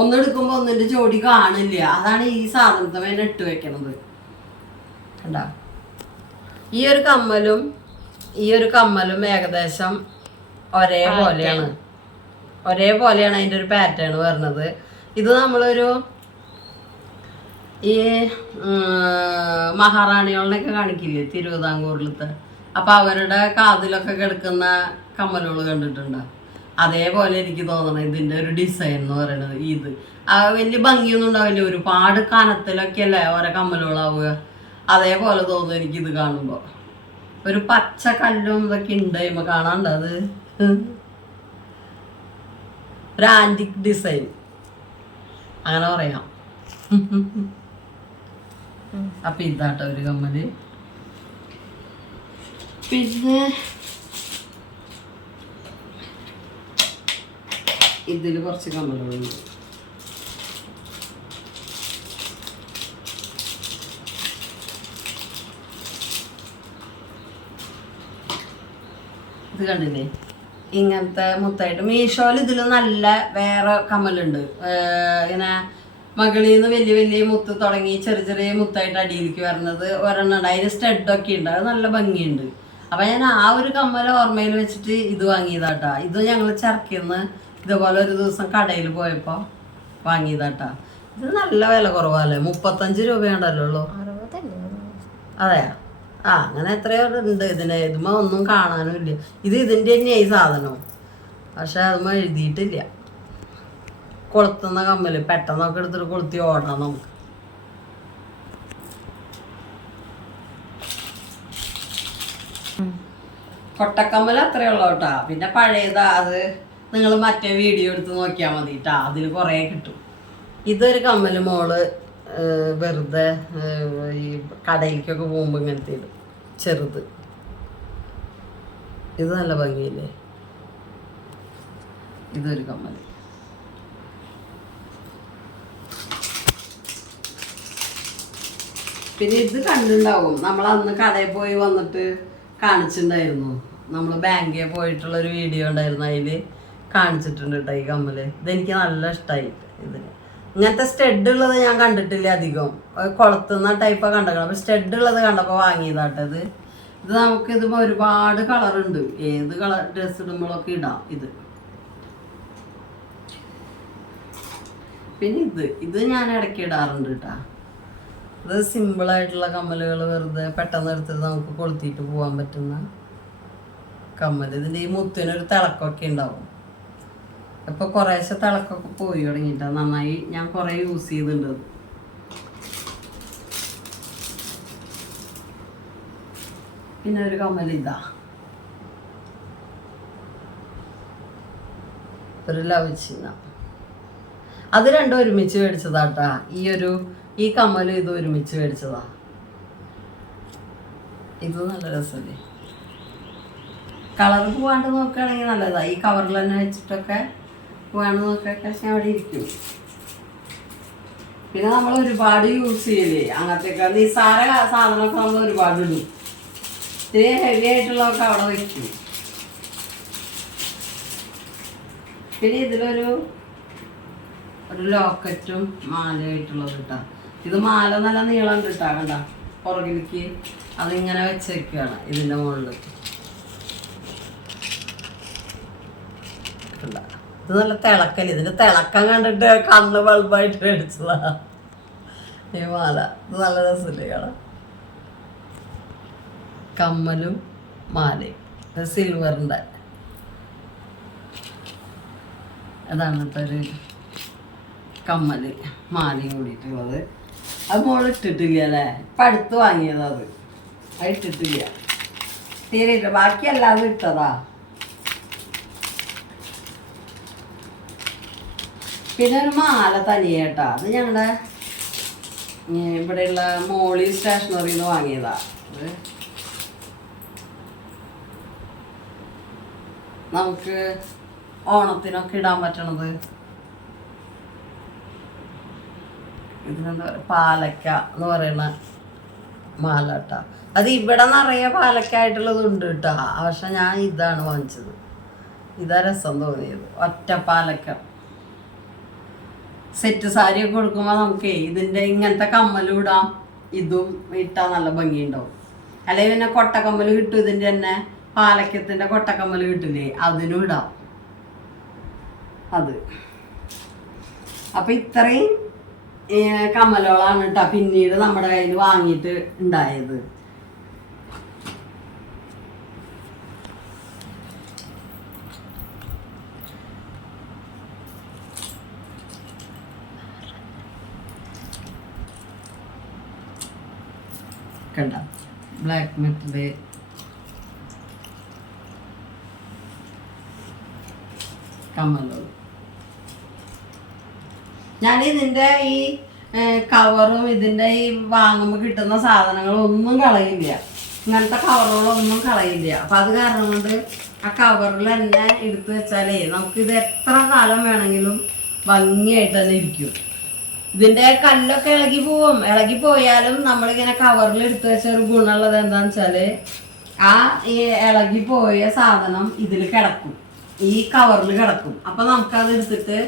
ഒന്നെടുക്കുമ്പോ ഒന്നിന്റെ ജോഡി കാണില്ല. അതാണ് ഈ സാധനത്തെ വേണ്ടി ഇട്ട് വെക്കണത്. കണ്ടാ? ഈ ഒരു കമ്മലും ഈ ഒരു കമ്മലും ഏകദേശം ഒരേപോലെയാണ്. ഒരേപോലെയാണ് അതിന്റെ ഒരു പാറ്റേൺ വരുന്നത് ഇത് നമ്മളൊരു ഈ മഹാറാണികളിനൊക്കെ കാണിക്കില്ലേ? തിരുവിതാംകൂറിലത്തെ. അപ്പൊ അവരുടെ കാതിലൊക്കെ കിടക്കുന്ന കമ്മലുകൾ കണ്ടിട്ടുണ്ട്? അതേപോലെ എനിക്ക് തോന്നണം ഇതിന്റെ ഒരു ഡിസൈൻ എന്ന് പറയുന്നത് ഇത്. ആ വലിയ ഭംഗിയൊന്നും ഉണ്ടാവില്ല. ഒരുപാട് കനത്തിലൊക്കെ അല്ലേ ഓരോ കമ്മലുകളാവുക. അതേപോലെ തോന്നും എനിക്ക് ഇത് കാണുമ്പോൾ ഒരു പച്ച കല്ലും ഇതൊക്കെ ഉണ്ട് ഇമ്മ. കാണാണ്ട് അത്? ഒരു ആന്റിക് ഡിസൈൻ അങ്ങനെ പറയാം. അപ്പൊ ഇതാട്ടോ ഒരു കമ്മൽ. പിന്നെ ഇതിൽ കുറച്ച് കമ്മലുകളുണ്ട് ഇത് കണ്ടില്ലേ? ഇങ്ങനത്തെ മുത്തായിട്ട് മീഷോയിൽ ഇതിൽ നല്ല വേറെ കമ്മലുണ്ട്. ഇങ്ങനെ മകളിൽ നിന്ന് വലിയ വലിയ മുത്ത് തുടങ്ങി ചെറിയ ചെറിയ മുത്തായിട്ട് അടിയിലേക്ക് വരുന്നത് ഒരെണ്ണം ഉണ്ട്. അതിന് സ്റ്റഡൊക്കെ ഉണ്ട്. അത് നല്ല ഭംഗിയുണ്ട്. അപ്പം ഞാൻ ആ ഒരു കമ്മൽ ഓർമ്മയിൽ വെച്ചിട്ട് ഇത് വാങ്ങിയതാട്ടാ. ഇത് ഞങ്ങൾ ചർക്കിന്ന് ഇതുപോലെ ഒരു ദിവസം കടയിൽ പോയപ്പോ വാങ്ങിയതാട്ടാ. ഇത് നല്ല വില കുറവല്ലേ? മുപ്പത്തഞ്ച് രൂപയുണ്ടല്ലോ അതെയാ? ആ അങ്ങനെ എത്രയോ ഉണ്ട് ഇതിന്. ഇതുമ്മ ഒന്നും കാണാനും ഇല്ല. ഇത് ഇതിന്റെ തന്നെയായി സാധനവും പക്ഷെ അതുമ്മ എഴുതിയിട്ടില്ല. കൊളുത്തുന്ന കമ്മൽ. പെട്ടെന്നൊക്കെ എടുത്തിട്ട് കൊളുത്തി ഓടണം നമുക്ക്. കൊട്ടക്കമ്മൽ അത്രേ ഉള്ളൂ കേട്ടാ. പിന്നെ പഴയതാ അത്. നിങ്ങൾ മറ്റേ വീഡിയോ എടുത്ത് നോക്കിയാൽ മതി കേട്ടാ അതിൽ കുറേ കിട്ടും. ഇതൊരു കമ്മൽ മോൾ വെറുതെ ഈ കടയിലേക്കൊക്കെ പോകുമ്പോൾ ഇങ്ങനത്തെ ഇടും. ചെറുത്. ഇത് നല്ല ഭംഗിയില്ലേ? ഇതൊരു കമ്മൽ പിന്നെ ഇത് കണ്ടിട്ടുണ്ടാവും നമ്മൾ അന്ന് കടയിൽ പോയി വന്നിട്ട് കാണിച്ചിട്ടുണ്ടായിരുന്നു നമ്മൾ ബാങ്കിൽ പോയിട്ടുള്ളൊരു വീഡിയോ ഉണ്ടായിരുന്നു അതിൽ കാണിച്ചിട്ടുണ്ട് കേട്ടോ ഈ കമ്മൽ. ഇതെനിക്ക് നല്ല ഇഷ്ടമായി ഇതിന്. ഇങ്ങനത്തെ സ്റ്റെഡ് ഉള്ളത് ഞാൻ കണ്ടിട്ടില്ല അധികം. കൊളത്തുന്ന ടൈപ്പാണ് കണ്ടത് അപ്പം സ്റ്റെഡ് ഉള്ളത് കണ്ടപ്പോൾ വാങ്ങിയതാട്ടോ ഇത്. ഇത് നമുക്ക് ഇത് ഒരുപാട് കളറുണ്ട് ഏത് കളർ ഡ്രസ് ഇടുമ്പോഴൊക്കെ ഇടാം ഇത്. പിന്നെ ഇത്. ഇത് ഞാൻ ഇടയ്ക്ക് ഇടാറുണ്ട് കേട്ടാ ഇത് സിമ്പിൾ ആയിട്ടുള്ള കമ്മലുകൾ വെറുതെ പെട്ടെന്ന് എടുത്തിട്ട് നമുക്ക് കൊളുത്തിയിട്ട് പോകാൻ പറ്റുന്ന കമ്മൽ ഇതിന്റെ ഈ മുത്തിനൊരു തിളക്കമൊക്കെ ഉണ്ടാവും. ഇപ്പൊ കുറേശ്ശെ തിളക്കൊക്കെ പോയി തുടങ്ങിയിട്ടാ നന്നായി ഞാൻ കുറേ യൂസ് ചെയ്തിട്ടുണ്ട്. പിന്നെ ഒരു കമ്മൽ ഇതാ. ഒരു ലവ് ചെയ്യുന്ന അത് രണ്ടും ഒരുമിച്ച് മേടിച്ചതാട്ടാ ഈ ഒരു ഈ കമ്മലും ഇത് ഒരുമിച്ച് മേടിച്ചതാ. ഇത് നല്ല രസമല്ലേ കളർ പോവാണ്ട് നോക്കുകയാണെങ്കിൽ നല്ലതാ. ഈ കവറിൽ തന്നെ വെച്ചിട്ടൊക്കെ ഞാൻ അവിടെ ഇരിക്കും. പിന്നെ നമ്മൾ ഒരുപാട് യൂസ് ചെയ്യില്ലേ അങ്ങനത്തെ നിസ്സാര സാധനമൊക്കെ നമ്മൾ ഒരുപാട് ഇടും. ഇത്തിരി ഹെവി ആയിട്ടുള്ളതൊക്കെ അവിടെ വെക്കും. പിന്നെ ഇതിലൊരു ഒരു ലോക്കറ്റും മാലയായിട്ടുള്ളത് കിട്ടാം ഇത് മാല നല്ല നീളം കിട്ടാം കണ്ട. പുറകിലേക്ക് അതിങ്ങനെ വെച്ചേക്കാണ് ഇതിന്റെ മുകളിൽ കണ്ട. ഇത് നല്ല തിളക്കൽ ഇതിന്റെ തിളക്കം കണ്ടിട്ട് കണ്ണ് ബൾബായിട്ട് മേടിച്ചതാ. ഈ മാല. ഇത് നല്ല രസമില്ലേ കമ്മലും മാലയും. സിൽവറിന്റെ. അതാണ് ഒരു കമ്മൽ മാലയും കൂടിയിട്ടുള്ളത്. അത് മോൾ ഇട്ടിട്ടില്ല അല്ലേ? ഇപ്പം അടുത്ത് വാങ്ങിയതാ അത്. അത് ഇട്ടിട്ടില്ല. തീരെ ഇട്ട ബാക്കി ഇട്ടതാ? പിന്നെ ഒരു മാല തനിയേട്ടാ അത് ഞങ്ങളുടെ ഇവിടെയുള്ള മോളി സ്റ്റേഷനറിയിൽ നിന്ന് വാങ്ങിയതാ നമുക്ക് ഓണത്തിനൊക്കെ ഇടാൻ പറ്റണത് ഇതിനെന്താ പാലക്ക എന്ന് പറയുന്ന മാല കേട്ടാ. അത് ഇവിടെ നിറയെ പാലക്ക ആയിട്ടുള്ളത് ഉണ്ട് കേട്ടാ. പക്ഷെ ഞാൻ ഇതാണ് വാങ്ങിച്ചത്. ഇതാ രസം തോന്നിയത്. ഒറ്റ പാലക്ക. സെറ്റ് സാരി ഒക്കെ കൊടുക്കുമ്പോൾ നമുക്ക് ഇതിന്റെ ഇങ്ങനത്തെ കമ്മലും ഇടാം. ഇതും ഇട്ടാൽ നല്ല ഭംഗിയുണ്ടാവും. അല്ലെങ്കിൽ പിന്നെ കൊട്ടക്കമ്മൽ കിട്ടും ഇതിന്റെ തന്നെ. പാലക്കത്തിന്റെ കൊട്ടക്കമ്മൽ കിട്ടില്ലേ? അതിനും ഇടാം. അത്. അപ്പൊ ഇത്രയും കമ്മലുകളാണ് കേട്ടോ പിന്നീട് നമ്മുടെ കയ്യിൽ വാങ്ങിയിട്ട് ഉണ്ടായത്. കണ്ട. ബ്ലാക്ക് മെറ്റൽ കമ്മലുകൾ ഞാൻ ഇതിന്റെ ഈ കവറും ഇതിന്റെ ഈ വാങ്ങുമ്പോൾ കിട്ടുന്ന സാധനങ്ങളും ഒന്നും കളയില്ല. ഇങ്ങനത്തെ കവറുകളൊന്നും കളയില്ല. അപ്പൊ അത് കാരണം കൊണ്ട് ആ കവറിൽ തന്നെ എടുത്തു വെച്ചാലേ നമുക്ക് ഇത് എത്ര കാലം വേണമെങ്കിലും ഭംഗിയായിട്ട് തന്നെ ഇരിക്കും. ഇതിന്റെ കല്ലൊക്കെ ഇളകി പോവും. ഇളകി പോയാലും നമ്മളിങ്ങനെ കവറിൽ എടുത്തു വെച്ച ഒരു ഗുണമുള്ളത് എന്താന്ന് വെച്ചാൽ ആ ഇളകി പോയ സാധനം ഇതിൽ കിടക്കും. ഈ കവറിൽ കിടക്കും. അപ്പൊ നമുക്കത് എടുത്തിട്ട്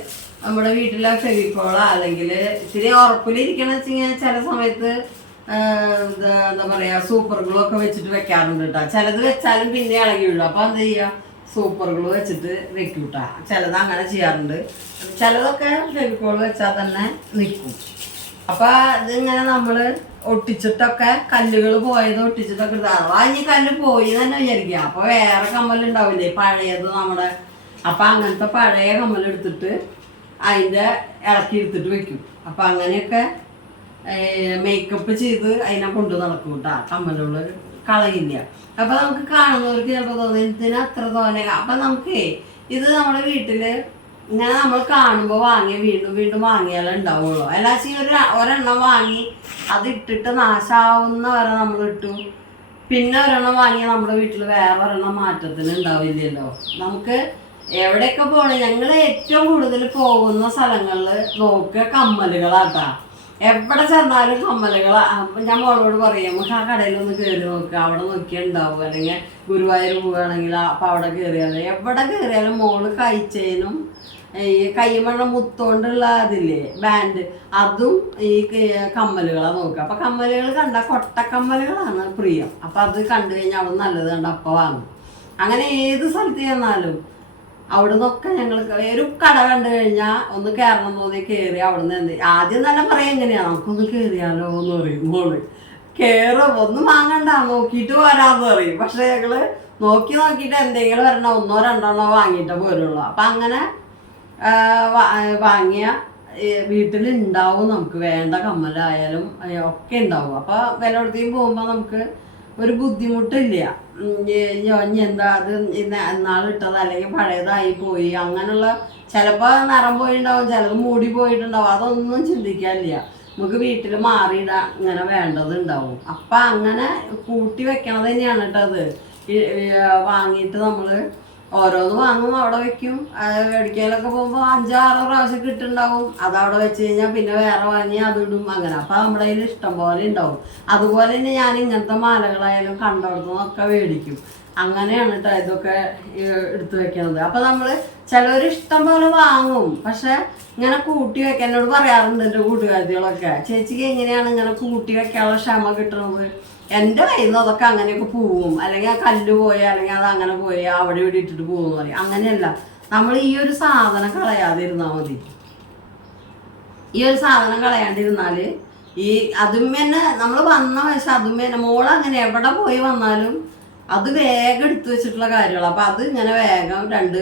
നമ്മുടെ വീട്ടിലെ ഫെവിക്കോള അല്ലെങ്കിൽ ഇത്തിരി വെച്ച് വെച്ചിങ്ങനെ ചില സമയത്ത് എന്താ എന്താ പറയാ സൂപ്പർ ഗ്ലൂ ഒക്കെ വെച്ചിട്ട് വെക്കാറുണ്ട് കേട്ടോ ചിലത് വെച്ചാലും പിന്നെ ഇളകി വീഴും. അപ്പൊ എന്താ ചെയ്യാ? സൂപ്പർ ഗ്ലൂ വെച്ചിട്ട് വെക്കൂട്ട. ചിലത് അങ്ങനെ ചെയ്യാറുണ്ട്. ചിലതൊക്കെ ഫെവിക്കോൾ വെച്ചാൽ തന്നെ നിൽക്കും. അപ്പൊ ഇതിങ്ങനെ നമ്മൾ ഒട്ടിച്ചിട്ടൊക്കെ കല്ലുകൾ പോയത് ഒട്ടിച്ചിട്ടൊക്കെ അഥവാ ഇനി കല്ല് പോയി തന്നെ വിചാരിക്കുക. അപ്പോൾ വേറെ കമ്മലുണ്ടാവില്ലേ പഴയത് നമ്മുടെ. അപ്പൊ അങ്ങനത്തെ പഴയ കമ്മലെടുത്തിട്ട് അതിന്റെ ഇളക്കി എടുത്തിട്ട് വെക്കും. അപ്പൊ അങ്ങനെയൊക്കെ മേക്കപ്പ് ചെയ്ത് അതിനെ കൊണ്ടു നടക്കും കേട്ടോ. കമ്മലുകൾ കളയില്ല അപ്പൊ നമുക്ക് കാണുന്നവർക്ക് ചിലപ്പോൾ തോന്നും ഇതിന് അത്ര തോന്നെ. അപ്പൊ നമുക്ക് ഇത് നമ്മുടെ വീട്ടിൽ ഇങ്ങനെ നമ്മൾ കാണുമ്പോൾ വാങ്ങി വീണ്ടും വീണ്ടും വാങ്ങിയാലേ ഉണ്ടാവുള്ളൂ. അല്ലാച്ചി ഒരു ഒരെണ്ണം വാങ്ങി അത് ഇട്ടിട്ട് നാശാവുന്ന വരെ നമ്മൾ ഇട്ടു. പിന്നെ ഒരെണ്ണം വാങ്ങി നമ്മുടെ വീട്ടിൽ വേറെ ഒരെണ്ണം മാറ്റത്തിന് ഉണ്ടാവില്ലല്ലോ. നമുക്ക് എവിടെയൊക്കെ പോകണം ഞങ്ങൾ ഏറ്റവും കൂടുതൽ പോകുന്ന സ്ഥലങ്ങളിൽ നോക്കുക കമ്മലുകളാട്ടാ. എവിടെ ചെന്നാലും കമ്മലുകൾ ഞാൻ മോളോട് പറയും നമുക്ക് ആ കടയിൽ ഒന്ന് കയറി നോക്കുക അവിടെ നോക്കിയാൽ അല്ലെങ്കിൽ ഗുരുവായൂർ പോവുകയാണെങ്കിൽ അപ്പം അവിടെ കയറിയാൽ എവിടെ കയറിയാലും മോൾ കഴിച്ചതിനും ഈ കൈമണ്ണ മുത്തോണ്ടുള്ള അതില്ലേ ബാൻഡ് അതും ഈ കമ്മലുകളാ നോക്കുക. അപ്പൊ കമ്മലുകൾ കണ്ട കൊട്ടക്കമ്മലുകളാണ് പ്രിയം. അപ്പൊ അത് കണ്ടു കഴിഞ്ഞാൽ അവിടെ നല്ലത് കണ്ട അപ്പൊ വാങ്ങും. അങ്ങനെ ഏത് സ്ഥലത്ത് ചെന്നാലും അവിടെ നിന്നൊക്കെ ഞങ്ങൾ ഒരു കട കണ്ടു കഴിഞ്ഞാൽ ഒന്ന് കയറണം തോന്നി കയറി അവിടെ നിന്ന് എന്ത് ആദ്യം തന്നെ പറയാം എങ്ങനെയാ? നമുക്കൊന്ന് കയറിയാലോ എന്ന് പറയും മോൾ. കയറും ഒന്നും വാങ്ങണ്ട. നോക്കിയിട്ട് വരാമെന്ന് പറയും. പക്ഷെ ഞങ്ങൾ നോക്കി നോക്കിയിട്ട് എന്തെങ്കിലും വരണം ഒന്നോ രണ്ടെണ്ണോ വാങ്ങിയിട്ടേ പോരുള്ളൂ. അപ്പൊ അങ്ങനെ വാങ്ങിയ വീട്ടിൽ ഉണ്ടാവും നമുക്ക്. വേണ്ട കമ്മലായാലും ഒക്കെ ഉണ്ടാവും. അപ്പൊ വിലയിടത്തേക്കും പോകുമ്പോ നമുക്ക് ഒരു ബുദ്ധിമുട്ടില്ല. എന്താ അത് എന്നാൾ ഇട്ടത് അല്ലെങ്കിൽ പഴയതായി പോയി. അങ്ങനെയുള്ള ചിലപ്പോ നിറം പോയിണ്ടാവും ചിലത് മൂടി പോയിട്ടുണ്ടാവും. അതൊന്നും ചിന്തിക്കാനില്ല. നമുക്ക് വീട്ടിൽ മാറിയിടാൻ ഇങ്ങനെ വേണ്ടത് ഉണ്ടാവും. അപ്പൊ അങ്ങനെ കൂട്ടി വെക്കണത് തന്നെയാണ് കേട്ടോ അത്. വാങ്ങിയിട്ട് നമ്മൾ ഓരോന്ന് വാങ്ങും അവിടെ വെക്കും. മേടിക്കലൊക്കെ പോകുമ്പോൾ അഞ്ചാറ് പ്രാവശ്യം കിട്ടുണ്ടാവും അത് അവിടെ വെച്ച് കഴിഞ്ഞാൽ പിന്നെ വേറെ വാങ്ങി അതിടും അങ്ങനെ. അപ്പം നമ്മുടെ കയ്യിൽ ഇഷ്ടം പോലെ ഉണ്ടാവും. അതുപോലെ തന്നെ ഞാൻ ഇങ്ങനത്തെ മാലകളായാലും കണ്ടിടത്തുനിന്നൊക്കെ മേടിക്കും. അങ്ങനെയാണ് കേട്ടോ ഇതൊക്കെ എടുത്തു വെക്കണത്. അപ്പം നമ്മൾ ചിലവർ ഇഷ്ടം പോലെ വാങ്ങും. പക്ഷെ ഇങ്ങനെ കൂട്ടി വെക്കാൻ എന്നോട് പറയാറുണ്ട് എന്റെ കൂട്ടുകാരികളൊക്കെ. ചേച്ചിക്ക് എങ്ങനെയാണ് ഇങ്ങനെ കൂട്ടി വെക്കാനുള്ള ക്ഷമ കിട്ടുന്നത് എന്റെ കയ്യിൽ നിന്ന് അതൊക്കെ അങ്ങനെയൊക്കെ പോവും. അല്ലെങ്കിൽ ആ കല്ല് പോയി അല്ലെങ്കിൽ അത് അങ്ങനെ പോയി അവിടെ ഇവിടെ ഇട്ടിട്ട് പോകുമെന്ന് പറയും. അങ്ങനെയല്ല. നമ്മൾ ഈ ഒരു സാധനം കളയാതിരുന്നാൽ മതി. ഈ ഒരു സാധനം കളയാണ്ടിരുന്നാൽ ഈ അതും തന്നെ നമ്മൾ വന്ന പക്ഷെ അതും തന്നെ മോൾ അങ്ങനെ എവിടെ പോയി വന്നാലും അത് വേഗം എടുത്തു വെച്ചിട്ടുള്ള കാര്യമാണ് അപ്പൊ അത് ഇങ്ങനെ വേഗം രണ്ട്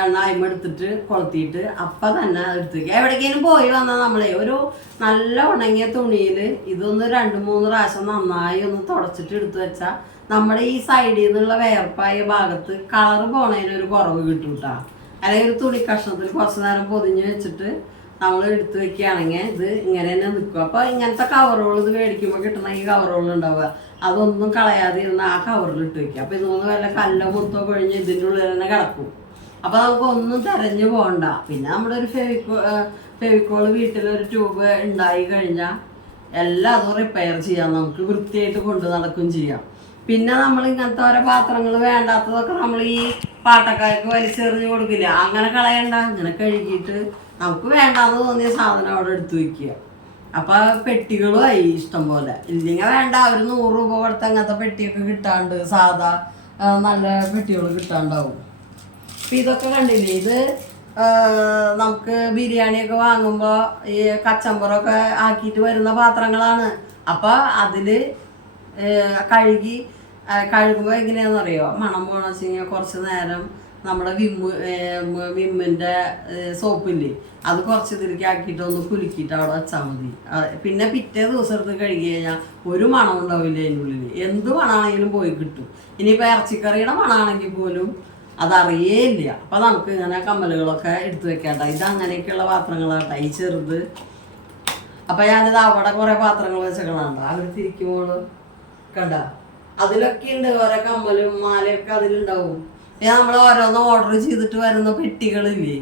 എണ്ണ അയിമ എടുത്തിട്ട് കൊളുത്തിയിട്ട് അപ്പം തന്നെ അത് എടുത്ത് വെക്കുക എവിടേക്കെങ്കിലും പോയി വന്നാൽ നമ്മളെ ഒരു നല്ല ഉണങ്ങിയ തുണിയിൽ ഇതൊന്ന് രണ്ട് മൂന്ന് പ്രാവശ്യം നന്നായി ഒന്ന് തുടച്ചിട്ട് എടുത്തു വെച്ചാൽ നമ്മുടെ ഈ സൈഡിൽ നിന്നുള്ള വേർപ്പായ ഭാഗത്ത് കളർ പോണതിനൊരു കുറവ് കിട്ടും കേട്ടോ അല്ലെങ്കിൽ ഒരു തുണി കഷ്ണത്തിൽ കുറച്ച് നേരം പൊതിഞ്ഞ് വെച്ചിട്ട് നമ്മൾ എടുത്തു വെക്കുകയാണെങ്കിൽ ഇത് ഇങ്ങനെ തന്നെ നിൽക്കും. അപ്പോൾ ഇങ്ങനത്തെ കവറുകൾ ഇത് മേടിക്കുമ്പോൾ കിട്ടുന്ന ഈ കവറുകൾ ഉണ്ടാവുക. അതൊന്നും കളയാതെ ഇരുന്ന് ആ കവറിൽ ഇട്ട് വെക്കുക. അപ്പോൾ ഇതൊന്നും വല്ല കല്ലോ മുത്തോ കൊഴിഞ്ഞ് ഇതിന്റെ ഉള്ളിൽ തന്നെ കിടക്കും. അപ്പോൾ നമുക്ക് ഒന്നും തെരഞ്ഞു പോകണ്ട പിന്നെ നമ്മുടെ ഒരു ഫെവിക്കോ ഫെവിക്കോൾ വീട്ടിലൊരു ട്യൂബ് ഉണ്ടായി കഴിഞ്ഞാൽ എല്ലാം അതും റിപ്പയർ ചെയ്യാം. നമുക്ക് വൃത്തിയായിട്ട് കൊണ്ടു നടക്കും ചെയ്യാം. പിന്നെ നമ്മൾ ഇങ്ങനത്തെ ഓരോ പാത്രങ്ങൾ വേണ്ടാത്തതൊക്കെ നമ്മൾ ഈ പാട്ടക്കാർക്ക് വലിച്ചെറിഞ്ഞ് കൊടുക്കില്ല? അങ്ങനെ കളയണ്ട. അങ്ങനെ കഴുകിയിട്ട് നമുക്ക് വേണ്ടാന്ന് തോന്നിയ സാധനം അവിടെ എടുത്തു വയ്ക്കുക പെട്ടികളുമായി ഇഷ്ടം പോലെ. ഇല്ലെങ്കിൽ വേണ്ട ഒരു നൂറ് രൂപ കൊടുത്ത് അങ്ങനത്തെ പെട്ടിയൊക്കെ കിട്ടാണ്ട് സാധാ നല്ല പെട്ടികൾ കിട്ടാണ്ടാവും. അപ്പൊ ഇതൊക്കെ കണ്ടില്ലേ? ഇത് നമുക്ക് ബിരിയാണിയൊക്കെ വാങ്ങുമ്പോൾ ഈ കച്ചമ്പറൊക്കെ ആക്കിയിട്ട് വരുന്ന പാത്രങ്ങളാണ്. അപ്പോൾ അതിൽ കഴുകി കഴുകുമ്പോൾ എങ്ങനെയാണെന്ന് അറിയോ മണം പോകണമെന്ന് വെച്ച് കഴിഞ്ഞാൽ കുറച്ച് നേരം നമ്മുടെ വിമ്മ് വിമ്മിന്റെ സോപ്പില്ലേ? അത് കുറച്ച് ഇതിലേക്ക് ആക്കിയിട്ട് ഒന്ന് കുലുക്കിയിട്ട് അവിടെ വെച്ചാൽ മതി. പിന്നെ പിറ്റേ ദിവസം എടുത്ത് കഴുകി കഴിഞ്ഞാൽ ഒരു മണം ഉണ്ടാവില്ല അതിന്റെ ഉള്ളിൽ എന്ത് മണമാണെങ്കിലും പോയി കിട്ടും. ഇനിയിപ്പോൾ ഇറച്ചിക്കറിയുടെ മണമാണെങ്കിൽ പോലും അതറിയേയില്ല. അത് നമുക്ക് ഇങ്ങനെ കമ്മലുകളൊക്കെ എടുത്തു വെക്കാട്ടോ. ഇത് അങ്ങനെയൊക്കെയുള്ള പാത്രങ്ങളാട്ടോ ഈ ചെറുത്. അപ്പം ഞാനിത് അവിടെ കുറേ പാത്രങ്ങൾ വെച്ചേക്കണുണ്ട് അവർ തിരിക്കുമ്പോൾ കണ്ട? അതിലൊക്കെ ഉണ്ട് ഓരോ കമ്മലും മാലയൊക്കെ അതിലുണ്ടാവും. പിന്നെ നമ്മൾ ഓരോന്ന് ഓർഡർ ചെയ്തിട്ട് വരുന്ന പെട്ടികളില്ലേ?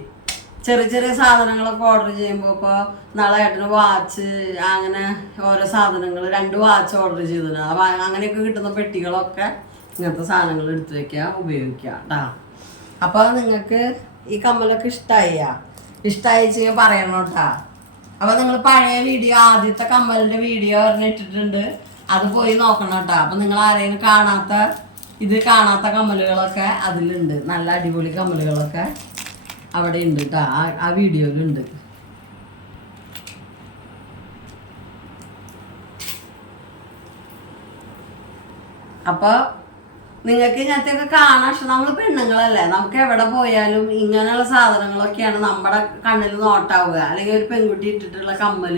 ചെറിയ ചെറിയ സാധനങ്ങളൊക്കെ ഓർഡർ ചെയ്യുമ്പോൾ ഇപ്പോൾ നാളെ ഏട്ടന് വാച്ച് അങ്ങനെ ഓരോ സാധനങ്ങൾ രണ്ട് വാച്ച് ഓർഡർ ചെയ്തിട്ടുണ്ട്. അങ്ങനെയൊക്കെ കിട്ടുന്ന പെട്ടികളൊക്കെ ഇങ്ങനത്തെ സാധനങ്ങൾ എടുത്തു വെക്കുക ഉപയോഗിക്കുക കേട്ടാ അപ്പോൾ നിങ്ങൾക്ക് ഈ കമ്മലൊക്കെ ഇഷ്ടമായ ഇഷ്ടായി പറയണം കേട്ടാ. അപ്പൊ നിങ്ങൾ പഴയ വീഡിയോ ആദ്യത്തെ കമ്മലിന്റെ വീഡിയോ ഇട്ടിട്ടുണ്ട്. അത് പോയി നോക്കണം കേട്ടോ. അപ്പൊ നിങ്ങൾ ആരെയും കാണാത്ത ഇത് കാണാത്ത കമ്മലുകളൊക്കെ അതിലുണ്ട്. നല്ല അടിപൊളി കമ്മലുകളൊക്കെ അവിടെ ഉണ്ട് കേട്ടോ. ആ ആ വീഡിയോയിലുണ്ട്. അപ്പൊ നിങ്ങൾക്ക് ഇങ്ങനത്തെയൊക്കെ കാണാൻ പക്ഷെ നമ്മൾ പെണ്ണുങ്ങളല്ലേ? നമുക്ക് എവിടെ പോയാലും ഇങ്ങനെയുള്ള സാധനങ്ങളൊക്കെയാണ് നമ്മുടെ കണ്ണിൽ നോട്ടാവുക. അല്ലെങ്കിൽ ഒരു പെൺകുട്ടി ഇട്ടിട്ടുള്ള കമ്മൽ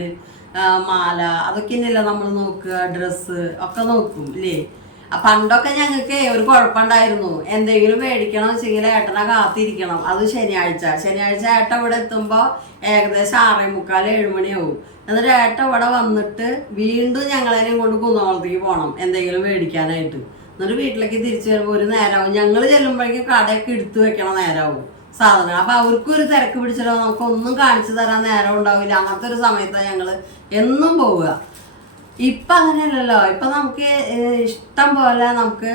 മാല അതൊക്കെ തന്നെയല്ലേ നമ്മൾ നോക്കുക ഡ്രസ്സ് ഒക്കെ നോക്കും ഇല്ലേ? പണ്ടൊക്കെ ഞങ്ങൾക്ക് ഒരു കുഴപ്പമുണ്ടായിരുന്നു. എന്തെങ്കിലും മേടിക്കണം വെച്ചെങ്കിൽ ഏട്ടനെ കാത്തിരിക്കണം. അത് ശനിയാഴ്ച. ശനിയാഴ്ച ഏട്ട ഇവിടെ എത്തുമ്പോൾ ഏകദേശം ആറേ മുക്കാൽ ഏഴുമണിയാവും എന്നിട്ട് ഏട്ട ഇവിടെ വന്നിട്ട് വീണ്ടും ഞങ്ങളതിനെയും കൊണ്ട് കുന്നോളത്തേക്ക് പോകണം. എന്തെങ്കിലും മേടിക്കാനായിട്ട്. എന്നിട്ട് വീട്ടിലേക്ക് തിരിച്ചു വരുമ്പോൾ ഒരു നേരമാവും ഞങ്ങൾ ചെല്ലുമ്പോഴേക്കും കടയൊക്കെ എടുത്തു വെക്കണ നേരമാവും സാധനം. അപ്പൊ അവർക്കും ഒരു തിരക്ക് പിടിച്ചിട്ടോ നമുക്ക് ഒന്നും കാണിച്ചു തരാൻ നേരം ഉണ്ടാവില്ല. അങ്ങനത്തെ ഒരു സമയത്താണ് ഞങ്ങൾ എന്നും പോവുക. ഇപ്പൊ അങ്ങനെയല്ലല്ലോ. ഇപ്പൊ നമുക്ക് ഇഷ്ടം പോലെ നമുക്ക്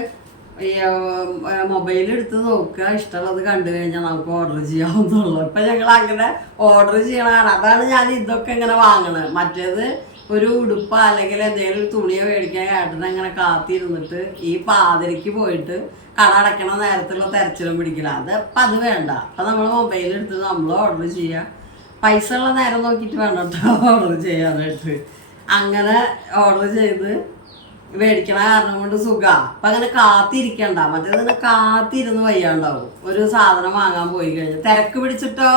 മൊബൈൽ എടുത്ത് നോക്കുക. ഇഷ്ടമുള്ളത് കണ്ടു കഴിഞ്ഞാൽ നമുക്ക് ഓർഡർ ചെയ്യാവുന്നുള്ളൂ ഇപ്പൊ ഞങ്ങൾ അങ്ങനെ ഓർഡർ ചെയ്യണതാണ് അതാണ് ഞാൻ ഇതൊക്കെ ഇങ്ങനെ വാങ്ങണത്. മറ്റേത് ഒരു ഉടുപ്പ അല്ലെങ്കിൽ എന്തെങ്കിലും ഒരു തുണിയോ മേടിക്കാൻ ഏട്ടനെ ഇങ്ങനെ കാത്തിരുന്നിട്ട് ഈ പാതിരയ്ക്ക് പോയിട്ട് കട അടയ്ക്കണ നേരത്തുള്ള തെരച്ചിലും പിടിക്കില്ല. അത് അപ്പം അത് വേണ്ട. അപ്പം നമ്മൾ മൊബൈൽ എടുത്ത് നമ്മൾ ഓർഡർ ചെയ്യുക പൈസ ഉള്ള നേരം നോക്കിയിട്ട് വേണം കേട്ടോ ഓർഡർ ചെയ്യാനായിട്ട്. അങ്ങനെ ഓർഡർ ചെയ്ത് മേടിക്കണ കാരണം കൊണ്ട് സുഖ. അപ്പം അങ്ങനെ കാത്തിരിക്കണ്ട. മറ്റേ കാത്തിരുന്ന് വയ്യാണ്ടാവും. ഒരു സാധനം വാങ്ങാൻ പോയി കഴിഞ്ഞാൽ തിരക്ക് പിടിച്ചിട്ടോ?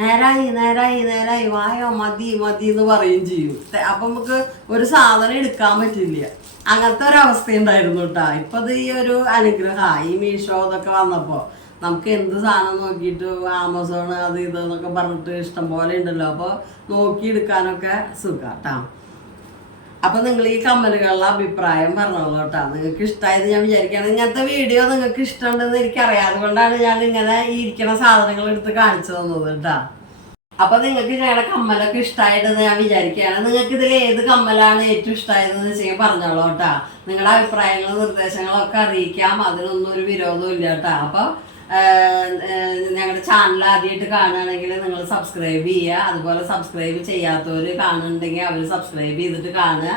നേരായി നേരായി നേരായി വായോ മതി മതി എന്ന് പറയും ചെയ്യും. അപ്പം നമുക്ക് ഒരു സാധനം എടുക്കാൻ പറ്റില്ല അങ്ങനത്തെ ഒരു അവസ്ഥ ഉണ്ടായിരുന്നു കേട്ടാ. ഇപ്പൊ അത് ഈ ഒരു അനുഗ്രഹമായി ഈ മീഷോ ഇതൊക്കെ വന്നപ്പോൾ നമുക്ക് എന്ത് സാധനം നോക്കിയിട്ട് ആമസോൺ അത് ഇത് എന്നൊക്കെ പറഞ്ഞിട്ട് ഇഷ്ടം പോലെ ഉണ്ടല്ലോ. അപ്പോൾ നോക്കിയെടുക്കാനൊക്കെ സുഖം സുഖാട്ടാ അപ്പൊ നിങ്ങൾ ഈ കമ്മലുകളുടെ അഭിപ്രായം പറഞ്ഞോളൂ കേട്ടോ. നിങ്ങൾക്ക് ഇഷ്ടമായത് ഞാൻ വിചാരിക്കുകയാണ്. ഇങ്ങനത്തെ വീഡിയോ നിങ്ങൾക്ക് ഇഷ്ടമുണ്ടെന്ന് എനിക്കറിയാം. അതുകൊണ്ടാണ് ഞാൻ ഇങ്ങനെ ഈ ഇരിക്കുന്ന സാധനങ്ങൾ എടുത്ത് കാണിച്ചു തന്നത് കേട്ടോ. അപ്പൊ നിങ്ങൾക്ക് ഞങ്ങളുടെ കമ്മലൊക്കെ ഇഷ്ടമായിട്ടെന്ന് ഞാൻ വിചാരിക്കുകയാണ്. നിങ്ങൾക്ക് ഇതിൽ ഏത് കമ്മലാണ് ഏറ്റവും ഇഷ്ടമായതെന്ന് വെച്ചാൽ പറഞ്ഞോളൂ കേട്ടോ. നിങ്ങളുടെ അഭിപ്രായങ്ങളും നിർദ്ദേശങ്ങളും ഒക്കെ അറിയിക്കാം. അതിനൊന്നും ഒരു വിരോധവും ഇല്ല കേട്ടോ. അപ്പൊ ഞങ്ങളുടെ ചാനൽ ആദ്യമായിട്ട് കാണുകയാണെങ്കിൽ നിങ്ങൾ സബ്സ്ക്രൈബ് ചെയ്യുക. അതുപോലെ സബ്സ്ക്രൈബ് ചെയ്യാത്തവർ കാണുന്നുണ്ടെങ്കിൽ അവർ സബ്സ്ക്രൈബ് ചെയ്തിട്ട് കാണുക.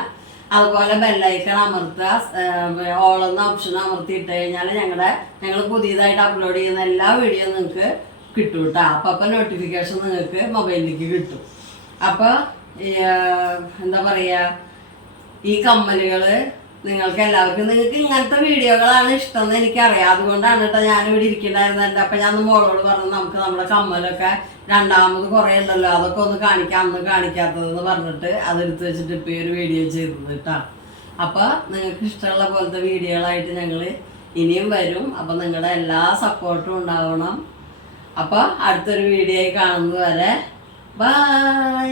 അതുപോലെ ബെല്ലൈക്കൺ അമർത്തുക. ഓൾ എന്ന ഓപ്ഷൻ അമർത്തിയിട്ട് കഴിഞ്ഞാൽ ഞങ്ങളുടെ ഞങ്ങൾ പുതിയതായിട്ട് അപ്ലോഡ് ചെയ്യുന്ന എല്ലാ വീഡിയോ നിങ്ങൾക്ക് കിട്ടും കേട്ടോ അപ്പം അപ്പം നോട്ടിഫിക്കേഷൻ നിങ്ങൾക്ക് മൊബൈലിലേക്ക് കിട്ടും. അപ്പോൾ എന്താ പറയുക ഈ കമ്മലുകൾ നിങ്ങൾക്ക് എല്ലാവർക്കും നിങ്ങൾക്ക് ഇങ്ങനത്തെ വീഡിയോകളാണ് ഇഷ്ടം എന്ന് എനിക്കറിയാം. അതുകൊണ്ടാണ് കേട്ടോ ഞാനിവിടെ ഇരിക്കണ്ടായിരുന്നത് അപ്പം ഞാൻ മോളോട് പറഞ്ഞു നമുക്ക് നമ്മുടെ കമ്മലൊക്കെ രണ്ടാമത് കുറേ ഉണ്ടല്ലോ അതൊക്കെ ഒന്ന് കാണിക്കാം അന്ന് കാണിക്കാത്തതെന്ന് പറഞ്ഞിട്ട് അതെടുത്ത് വെച്ചിട്ട് ഇപ്പൊ ഒരു വീഡിയോ ചെയ്തത് കേട്ടോ. അപ്പോൾ നിങ്ങൾക്ക് ഇഷ്ടമുള്ള പോലത്തെ വീഡിയോകളായിട്ട് ഞങ്ങൾ ഇനിയും വരും. അപ്പോൾ നിങ്ങളുടെ എല്ലാ സപ്പോർട്ടും ഉണ്ടാവണം. അപ്പോൾ അടുത്തൊരു വീഡിയോ കാണുന്നത് വരെ ബൈ.